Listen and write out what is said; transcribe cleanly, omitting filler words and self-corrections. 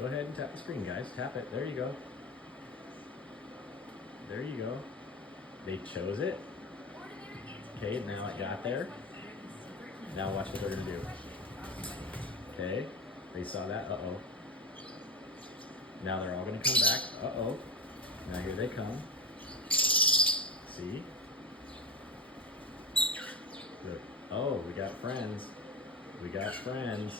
Go ahead and tap the screen, guys. Tap it. There you go. There you go. They chose it. Okay, now it got there. Now watch what they're gonna do. Okay, they saw that. Uh-oh. Now they're all gonna come back. Uh-oh. Now here they come. See? Good. Oh, we got friends. We got friends.